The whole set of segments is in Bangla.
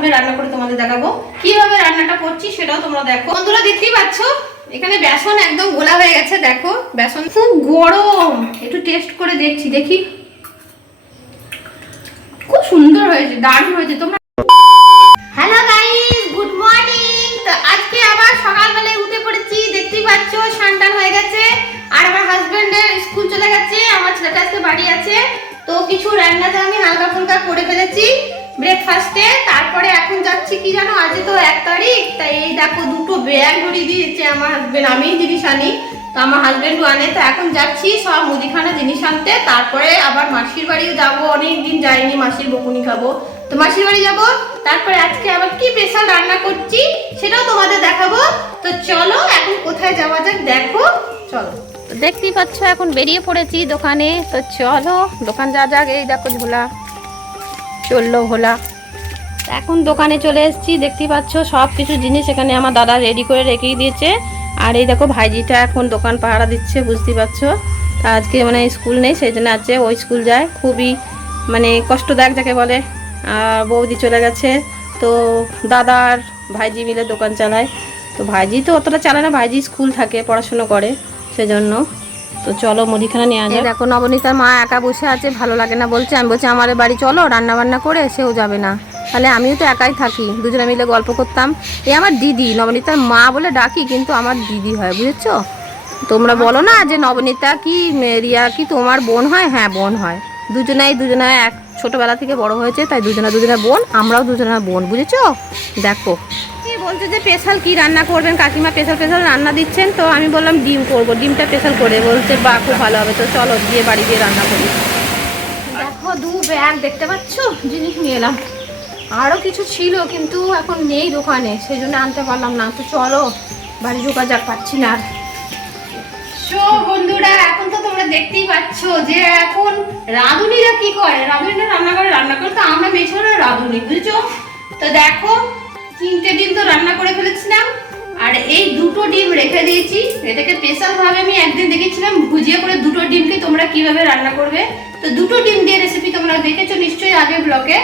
ভাবে রান্না করে তোমাদের দেখাবো। কিভাবে রান্নাটা করছি সেটাও তোমরা দেখো। বন্ধুরা দেখতেই পাচ্ছ এখানে বেসন একদম গোলা হয়ে গেছে। দেখো বেসন খুব গরম, একটু টেস্ট করে দেখি। খুব সুন্দর হয়েছে, দারুণ হয়েছে। তোমরা হ্যালো গাইস, গুড মর্নিং। তো আজকে আবার সকালবেলায় উঠে পড়েছি, দেখতেই পাচ্ছ স্নান হয়ে গেছে। আর আমার হাজবেন্ডের স্কুল চলে গেছে, আমার ছেলেটা আজকে বাড়ি আছে। তো কিছু রান্নাতে আমি হালকা ফুলকা করে ফেলেছি ব্রেকফাস্টে। তারপরে এখন যাচ্ছি কি জানো, আজ তো 1 তারিখ, তাই এই দেখো দুটো ব্যাগ ভরিয়ে দিয়েছে আমার হাজবেন্ড। আমি জিনিস আনি তো আমার হাজবেন্ডও আনে। তো এখন যাচ্ছি সব মুদিখানা জিনিস আনতে, তারপরে আবার মাসির বাড়িও যাবো। অনেকদিন যাইনি, মাসির বকুনি খাবো, তো মাসির বাড়ি যাবো। তারপরে আজকে আবার কি স্পেশাল রান্না করছি সেটাও তোমাদের দেখাবো। তো চলো এখন কোথায় যাওয়া যাক, দেখো চলো। দেখতেই পাচ্ছ এখন বেরিয়ে পড়েছি দোকানে। তো চলো দোকান যা যাক। এই দেখো ঝোলা চললো ভোলা। এখন দোকানে চলে এসেছি, দেখতেই পাচ্ছ সব কিছু জিনিস এখানে আমার দাদা রেডি করে রেখেই দিয়েছে। আর এই দেখো ভাইজিটা এখন দোকান পাহারা দিচ্ছে, বুঝতেই পারছো। তা আজকে মানে স্কুল নেই, সেই জন্য আছে, ওই স্কুল যায়। খুবই মানে কষ্টদায়ক যাকে বলে। আর বৌদি চলে গেছে, তো দাদা আর ভাইজি মিলে দোকান চালায়। তো ভাইজি তো অতটা চালায় না, ভাইজি স্কুল থাকে, পড়াশুনো করে, সেজন্য। তো চলো মুদিখানা নিয়ে আসো। দেখো নবনীতার মা একা বসে আছে, ভালো লাগে না বলছে। আমি বলছি আমার বাড়ি চলো, রান্না বান্না করে, সেও যাবে না। তাহলে আমিও তো একাই থাকি, দুজনে মিলে গল্প করতাম। এ আমার দিদি, নবনীতার মা বলে ডাকি কিন্তু আমার দিদি হয়, বুঝেছো। তোমরা বলো না যে নবনীতা কি রিয়া কি তোমার বোন হয়? হ্যাঁ বোন হয়। দুজনাই এক ছোটবেলা থেকে বড় হয়েছে, তাই দুজনা বোন, আমরাও দুজনা বোন, বুঝেছো। দেখো কি বলছে যে স্পেশাল কি রান্না করবেন কাকিমা, স্পেশাল রান্না দিচ্ছেন। তো আমি বললাম ডিম করবো, ডিমটা স্পেশাল করে। বলছে বা খুব ভালো হবে। তো চলো দিয়ে বাড়ি দিয়ে রান্না করি। দেখো 2 ব্যাগ দেখতে পাচ্ছ জিনিস নিয়ে এলাম। আরও কিছু ছিল কিন্তু এখন নেই দোকানে, সেই জন্য আনতে পারলাম না। তো চলো বাড়ি ঢোকা যাক, পাচ্ছি না আর। সো বন্ধুরা এখন তো তোমরা দেখতেই পাচ্ছ যে এখন রাঁধুনিরা কি করে, রাঁধুনিরা রান্না করে। তো আমরা মেয়েরা রাঁধুনি, বুঝছো। তো দেখো 3টে ডিম তো রান্না করে ফেলেছিলাম, আর এই 2টো ডিম রেখে দিয়েছি। এটাকে স্পেশাল ভাবে আমি একদিন দেখেছিলাম ভুজিয়া করে 2টো ডিমকে তোমরা কিভাবে রান্না করবে। তো 2টো ডিম দিয়ে রেসিপি তোমরা দেখেছো নিশ্চয়ই আগের ব্লগে।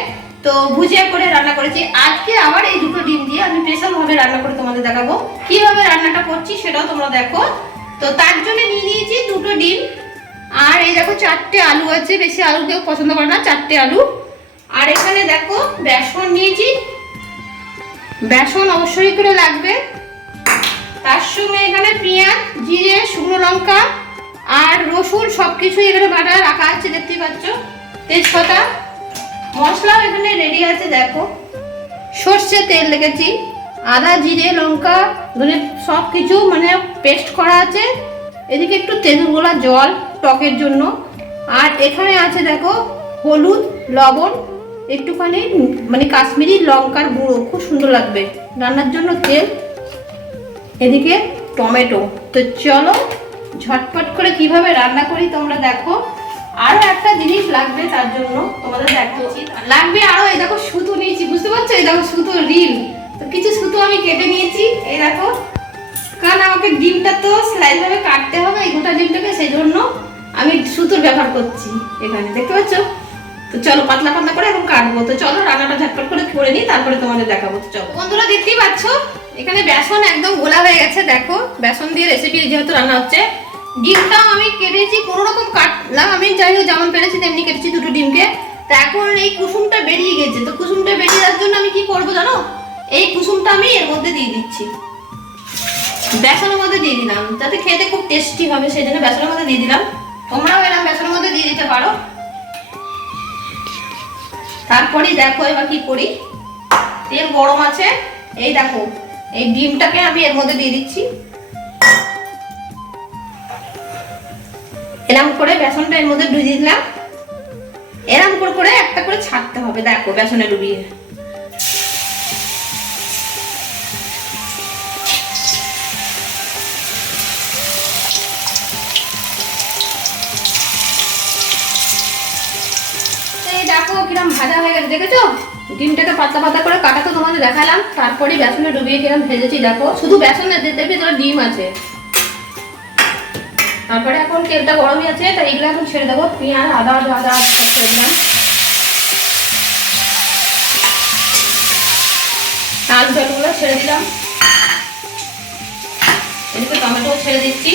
তো ভুজিয়া করে রান্না করেছি, আজকে আবার এই 2টো ডিম দিয়ে আমি স্পেশাল ভাবে রান্না করে তোমাদের দেখাবো। কিভাবে রান্নাটা করছি সেটাও তোমরা দেখো। তো তার জন্য নিয়ে নিয়েছি 2টো ডিম, আর এই দেখো 4টে আলু আছে। বেশি আলু কেউ পছন্দ করে না, 4টে আলু। আর এখানে দেখো বেসন নিয়েছি, বেসন অবশ্যই করে লাগবে। তার সঙ্গে এখানে পেঁয়াজ, জিরে, শুকনো লঙ্কা আর রসুন সবকিছু এখানে বাটা রাখা আছে, দেখতেই পাচ্ছ। তেজপাতা, মশলাও এখানে রেডি আছে। দেখো সর্ষে তেল রেখেছি, আদা জিরে লঙ্কা ধরে সব কিছু মানে পেস্ট করা আছে। এদিকে একটু তেঁতুল গোলা জল টকের জন্য। আর এখানে আছে দেখো হলুদ, লবণ, একটুখানি মানে কাশ্মীরি লঙ্কার গুঁড়ো, খুব সুন্দর লাগবে রান্নার জন্য তেল। এদিকে টমেটো। তো চলো ঝটপট করে কিভাবে রান্না করি তোমরা দেখো। আরো একটা জিনিস লাগবে তার জন্য তোমাদের দেখাচ্ছি। লাগবে আরো, এই দেখো সুতো নিয়েছি, বুঝতে পারছো। এই দেখো সুতো রিল। তো কিছু সুতো আমি কেটে নিয়েছি, এই দেখো। কারণ আমাকে ডিমটা তো স্লাইস ভাবে কাটতে হবে, এই গোটা ডিমটাকে, সেই জন্য আমি সুতোর ব্যবহার করছি এখানে, দেখতে পাচ্ছ। তো চলো পাতলা পাতলা করে এখন কাটবো। তো চলো রান্নাটা ঝটপট করে নিই, তারপরে তোমাদের দেখাবো। তো চলো বন্ধুরা দেখতেই পাচ্ছ এখানে বেসন একদম গোলা হয়ে গেছে। দেখো বেসন দিয়ে রেসিপি যেহেতু রান্না হচ্ছে। ডিমটাও আমি কেটেছি, কোনো রকম কাটলাম আমি, যাই হোক যেমন পেরেছি তেমনি কেটেছি 2টো ডিমকে। তো এখন এই কুসুমটা বেরিয়ে গেছে। তো কুসুমটা বেরিয়ে যাওয়ার জন্য আমি কি করবো জানো, এই কুসুমটা আমি এর মধ্যে দিয়ে দিচ্ছি, বেসনের মধ্যে দিয়ে দিলাম, যাতে খেতে খুব টেস্টি হবে, সেই জন্য বেসনের মধ্যে দিয়ে দিলাম। তোমরাও এরকম বেসনের মধ্যে দিয়ে দিতে পারো। তারপরে দেখো এবার কি করি, তেল গরম আছে। এই দেখো এই ডিমটাকে আমি এর মধ্যে দিয়ে দিচ্ছি। এরম করে বেসনটা এর মধ্যে ডুবিয়ে দিলাম। এরম করে একটা করে ছাড়তে হবে, দেখো বেসনে ডুবিয়ে। দেখো কিরম ভাজা হয়ে গেছে, দেখেছো। ডিমটাকে পাতলা পাতলা করে কাটা তো তোমাদের দেখালাম। তারপরে বেসনে ডুবিয়ে কিরম ভেজেছি দেখো, শুধু বেসনে দেবে তোরা ডিম আছে। তারপরে এখন তেলটা গরমই আছে, তাই এগুলো এখন ছেড়ে দেবো। পেঁয়াজ আদা ছেড়ে দিলাম। ছেড়ে দিলাম, এদিকে টমেটো ছেড়ে দিচ্ছি।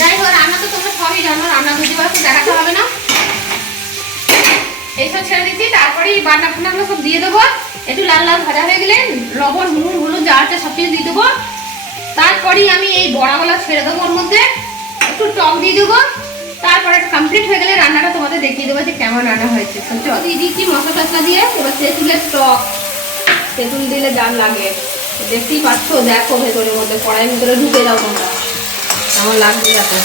যাই হোক, রান্না তো তোমরা সবই জানো, রান্না বুঝতে পারছো, দেখাতে হবে না। এইসব ছেড়ে দিচ্ছি, তারপরে বান্না ফান্নাগুলো সব দিয়ে দেবো। একটু লাল লাল ভাজা হয়ে গেলে লবণ নুন হলুদ যা আছে সব কিছু দিয়ে দেবো। তারপরেই আমি এই বড়াগুলো ছেড়ে দেবো, ওর মধ্যে একটু টক দিয়ে দেবো। তারপরে কমপ্লিট হয়ে গেলে রান্নাটা তোমাদের দেখিয়ে দেবো যে কেমন রান্না হয়েছে। দিয়ে দিচ্ছি মশলা টসলা দিয়ে। এবার তেঁতুলের টক, তেঁতুল দিলে দাম লাগে, দেখতেই পাচ্ছ। দেখো ভেতরের মধ্যে কড়াইয়ের ভিতরে ঢুকে যাও তোমরা, কেমন লাগছে দেখো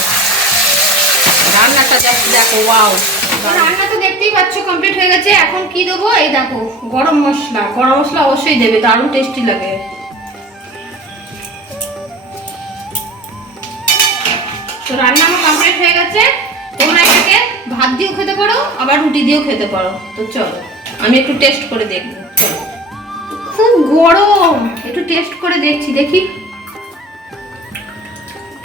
রান্নাটা। দেখো ওয়াও, রান্না তো দেখতেই পাচ্ছ কমপ্লিট হয়ে গেছে। এখন কি দেবো, এই দেখো গরম মশলা। গরম মশলা অবশ্যই দেবে, দারুণ টেস্টি লাগে। তো রান্না আমার কমপ্লিট হয়ে গেছে। তোমরা এটাকে ভাত দিয়েও খেতে পারো, আবার রুটি দিয়েও খেতে পারো। তো চলো আমি একটু টেস্ট করে দেখবো। চলো, খুব গরম, একটু টেস্ট করে দেখছি, দেখি।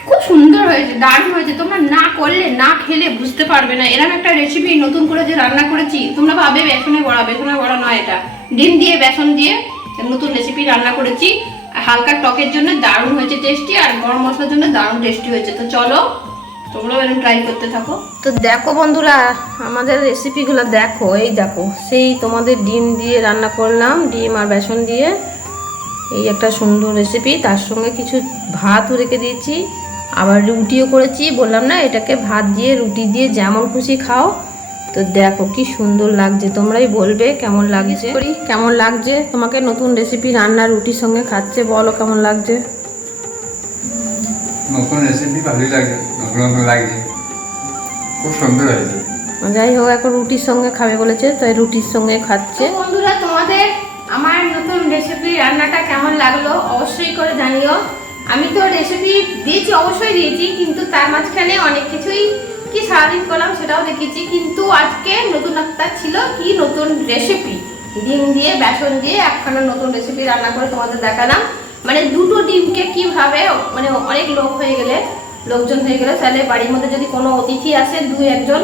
খুব সুন্দর হয়েছে, দারুণ হয়েছে। তোমরা না করলে, না খেলে বুঝতে পারবে না। এরকম একটা রেসিপি নতুন করে যে রান্না করেছি, তোমরা ভাবে বেসনের বড়া। বেসনের বড়া নয়, এটা ডিম দিয়ে বেসন দিয়ে নতুন রেসিপি রান্না করেছি। হালকা টকের জন্য দারুণ হয়েছে টেস্টি, আর গরম মশলার জন্য দারুণ টেস্টি হয়েছে। তো চলো তোমরাও এরকম ট্রাই করতে থাকো। তো দেখো বন্ধুরা, আমাদের রেসিপিগুলো দেখো। এই দেখো, সেই তোমাদের ডিম দিয়ে রান্না করলাম, ডিম আর বেসন দিয়ে। এই একটা সুন্দর রেসিপি, তার সঙ্গে কিছু ভাতও রেখে দিয়েছি, আবার রুটিও করেছি। বললাম না, এটাকে ভাত দিয়ে রুটি দিয়ে যেমন খুশি খাও। তো দেখো কি সুন্দর লাগছে, তোমরাই বলবে কেমন লাগছে। কেমন লাগছে তোমাকে নতুন রেসিপি রান্না রুটির সঙ্গে খাচ্ছে, বলো কেমন লাগছে। নতুন রেসিপি ভালোই লাগে, নতুন লাগছে, খুব সুন্দর হয়েছে। যাই হোক, এখন রুটির সঙ্গে খাবে বলেছে, তাই রুটির সঙ্গে খাচ্ছে। বন্ধুরা, তোমাদের আমার নতুন রেসিপি রান্নাটা কেমন লাগলো অবশ্যই করে জানিও। আমি তো রেসিপি দিয়েছি, অবশ্যই দিয়েছি, কিন্তু তার মাঝখানে অনেক কিছুই কি সারাদিন করলাম সেটাও দেখেছি। কিন্তু আজকে নতুন একটা ছিল, কি নতুন রেসিপি, ডিম দিয়ে বেসন দিয়ে একখানা নতুন রেসিপি রান্না করে তোমাদের দেখালাম। মানে দুটো ডিমকে কিভাবে, মানে অনেক লোকজন হয়ে গেলে, তাহলে বাড়ির মধ্যে যদি কোনো অতিথি আসে দুই একজন,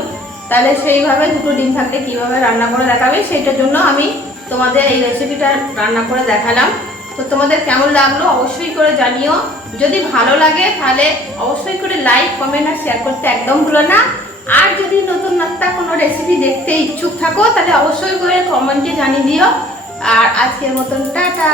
তাহলে সেইভাবে দুটো ডিম থাকলে কিভাবে রান্না করে দেখাবে, সেইটার জন্য আমি তোমাদের এই রেসিপিটা রান্না করে দেখালাম। তো তোমাদের কেমন লাগলো অবশ্যই করে জানিও। যদি ভালো লাগে তাহলে অবশ্যই করে লাইক কমেন্ট আর শেয়ার করতে একদম ভুলো না। আর যদি নতুন একটা কোনো রেসিপি দেখতে ইচ্ছুক থাকো, তাহলে অবশ্যই করে কমেন্টে জানিয়ে দিও। আর আজকের মতন টাটা।